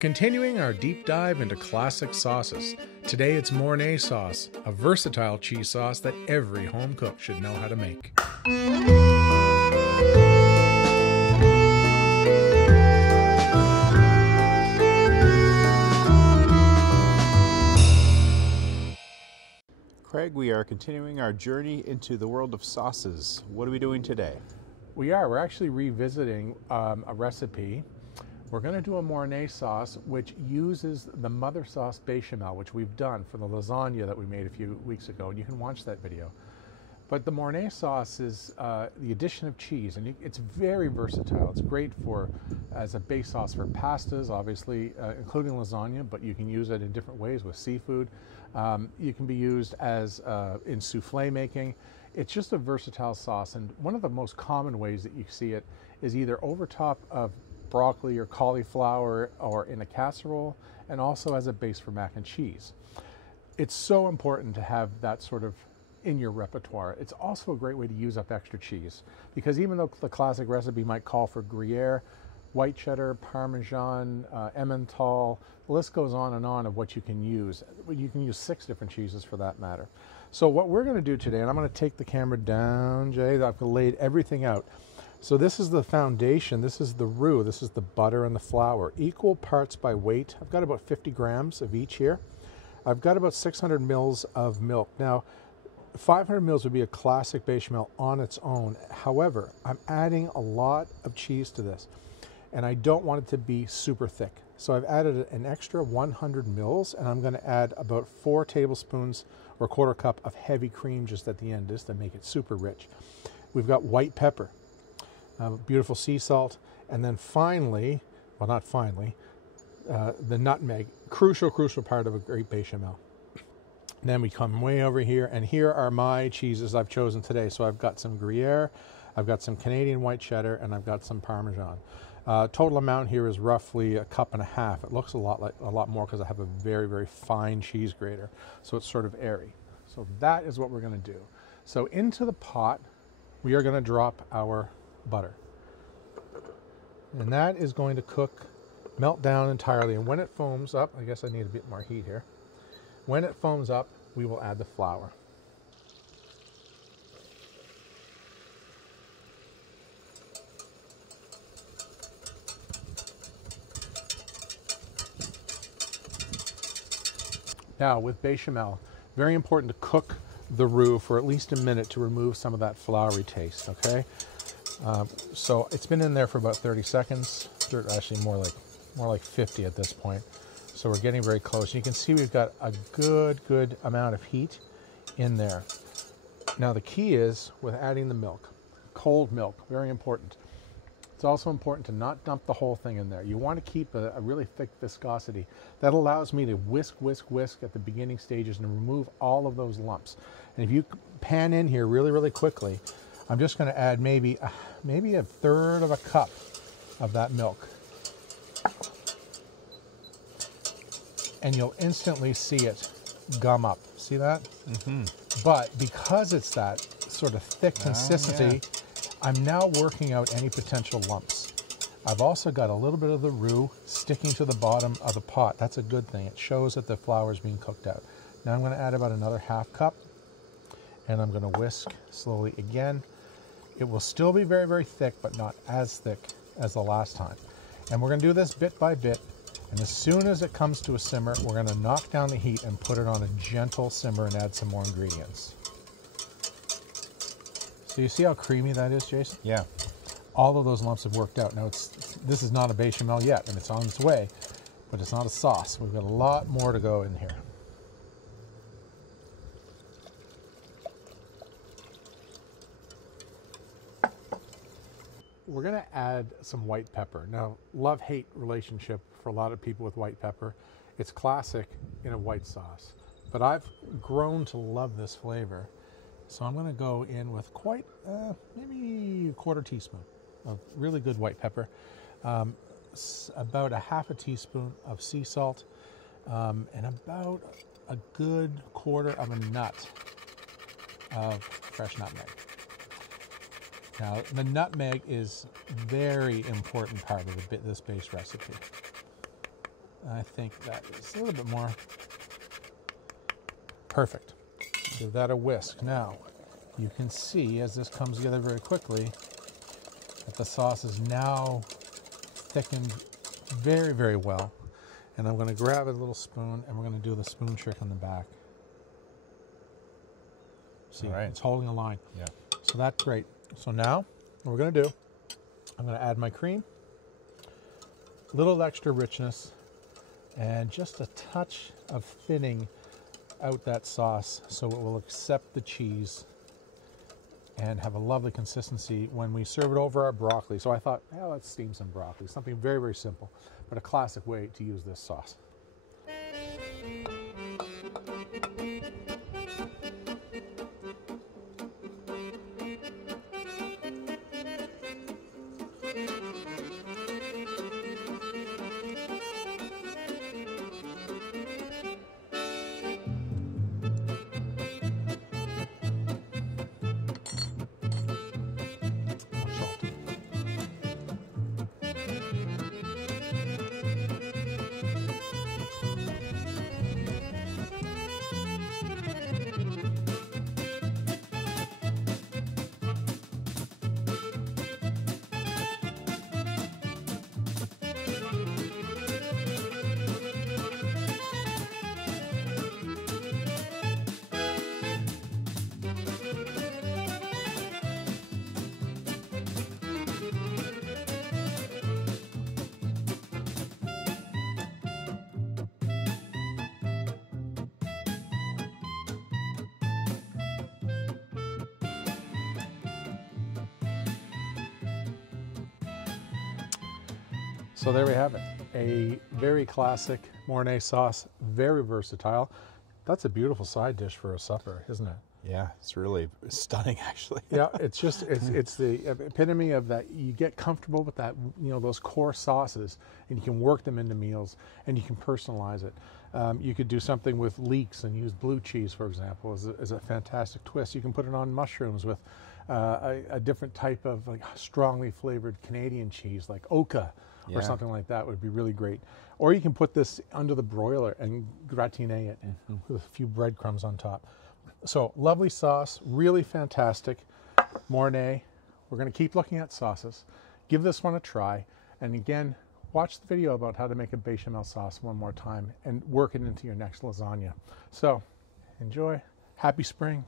Continuing our deep dive into classic sauces, today it's Mornay sauce, a versatile cheese sauce that every home cook should know how to make. Craig, we are continuing our journey into the world of sauces. What are we doing today? We're actually revisiting a recipe. We're going to do a Mornay sauce, which uses the mother sauce bechamel, which we've done for the lasagna that we made a few weeks ago, and you can watch that video. But the Mornay sauce is the addition of cheese, and it's very versatile. It's great as a base sauce for pastas, obviously, including lasagna, but you can use it in different ways with seafood. You can be used as in souffle making. It's just a versatile sauce, and one of the most common ways that you see it is either over top of broccoli or cauliflower or in a casserole, and also as a base for mac and cheese. It's so important to have that sort of in your repertoire. It's also a great way to use up extra cheese, because even though the classic recipe might call for Gruyere, white cheddar, Parmesan, Emmental, the list goes on of what you can use. You can use 6 different cheeses for that matter. So what we're going to do today, and I'm going to take the camera down, Jay, I've laid everything out. So this is the foundation, this is the roux, this is the butter and the flour, equal parts by weight. I've got about 50 grams of each here. I've got about 600 mils of milk. Now, 500 mils would be a classic bechamel on its own. However, I'm adding a lot of cheese to this, and I don't want it to be super thick. So I've added an extra 100 mils, and I'm going to add about 4 tablespoons or a quarter cup of heavy cream just at the end, just to make it super rich. We've got white pepper. Beautiful sea salt, and then finally, well, not finally, the nutmeg, crucial part of a great bechamel. And then we come way over here, and here are my cheeses I've chosen today. So I've got some Gruyere, I've got some Canadian white cheddar, and I've got some Parmesan. Total amount here is roughly a cup and a half. It looks a lot more because I have a very, very fine cheese grater, so it's sort of airy. So that is what we're going to do. So into the pot, we are going to drop our butter, and that is going to melt down entirely. And when it foams up, I guess I need a bit more heat here. When it foams up, we will add the flour. Now with bechamel, very important to cook the roux for at least a minute to remove some of that floury taste, okay? So it's been in there for about 30 seconds, actually more like 50 at this point. So we're getting very close. You can see we've got a good amount of heat in there. Now the key is with adding the milk, cold milk, very important. It's also important to not dump the whole thing in there. You want to keep a really thick viscosity. That allows me to whisk at the beginning stages and remove all of those lumps. And if you pan in here really quickly, I'm just going to add maybe a third of a cup of that milk. And you'll instantly see it gum up. See that? Mm-hmm. But because it's that sort of thick consistency, I'm now working out any potential lumps. I've also got a little bit of the roux sticking to the bottom of the pot. That's a good thing. It shows that the flour is being cooked out. Now I'm going to add about another half cup, and I'm going to whisk slowly again. It will still be very thick, but not as thick as the last time. And we're going to do this bit by bit. And as soon as it comes to a simmer, we're going to knock down the heat and put it on a gentle simmer and add some more ingredients. So you see how creamy that is, Jason? Yeah. All of those lumps have worked out. Now this is not a bechamel yet, and it's on its way, but it's not a sauce. We've got a lot more to go in here. We're going to add some white pepper. Now, love-hate relationship for a lot of people with white pepper. It's classic in a white sauce, but I've grown to love this flavor. So I'm going to go in with maybe a quarter teaspoon of really good white pepper, about a half a teaspoon of sea salt, and about a good quarter of a nut of fresh nutmeg. Now, the nutmeg is a very important part of this base recipe. I think that is a little bit more. Perfect. Give that a whisk. Now, you can see as this comes together very quickly that the sauce is now thickened very, very well. And I'm going to grab a little spoon and we're going to do the spoon trick on the back. See, right. It's holding a line. Yeah. So that's great. So now, what we're going to do, I'm going to add my cream, a little extra richness, and just a touch of thinning out that sauce so it will accept the cheese and have a lovely consistency when we serve it over our broccoli. So I thought, yeah, let's steam some broccoli. Something very, very simple, but a classic way to use this sauce. So there we have it, a very classic Mornay sauce, very versatile. That's a beautiful side dish for a supper, isn't it? Yeah, it's really stunning, actually. Yeah, it's the epitome of that. You get comfortable with that, you know, those core sauces, and you can work them into meals, and you can personalize it. You could do something with leeks and use blue cheese, for example, as a fantastic twist. You can put it on mushrooms with a different type of like strongly flavored Canadian cheese, like Oka, or something like that would be really great. Or you can put this under the broiler and gratine it with a few breadcrumbs on top. So lovely sauce, really fantastic. Mornay, we're going to keep looking at sauces. Give this one a try. And again, watch the video about how to make a bechamel sauce one more time and work it into your next lasagna. So enjoy. Happy spring.